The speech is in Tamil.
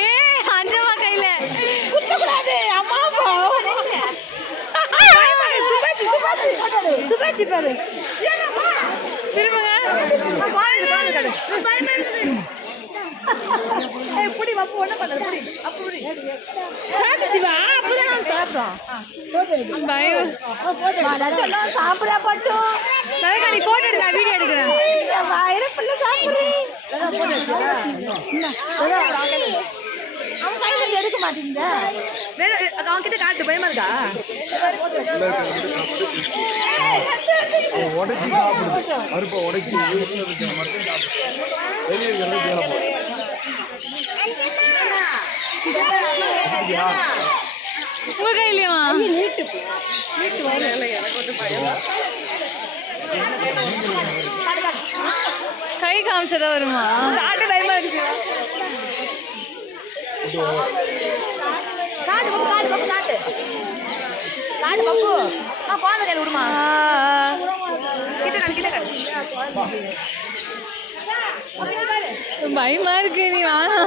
ஏ அஞ்சமா கையில அம்மா சுபாச்சி பாரு திரும்புங்க எப்படி வப்பு ஒண்ணு பண்ணது அப்படி சிவா அப்பதான் நான் சாப்பிட்டோம் பயம் சாப்பிடா பட்டு நீ போட்டோ எடு நான் வீடியோ எடுக்கிறேன் அவன் கையில எடுக்க மாட்டீங்க அவன் கிட்ட காட்டு பயமா இருக்கா உங்க கையிலயா கை காமிச்சதா வருமா காட்டு பயமா இருக்கு காட்டு பப்பு காட்டு பப்பு குழந்தை கையில் விடுமா கிட்ட பயமா இருக்கு நீ வேணா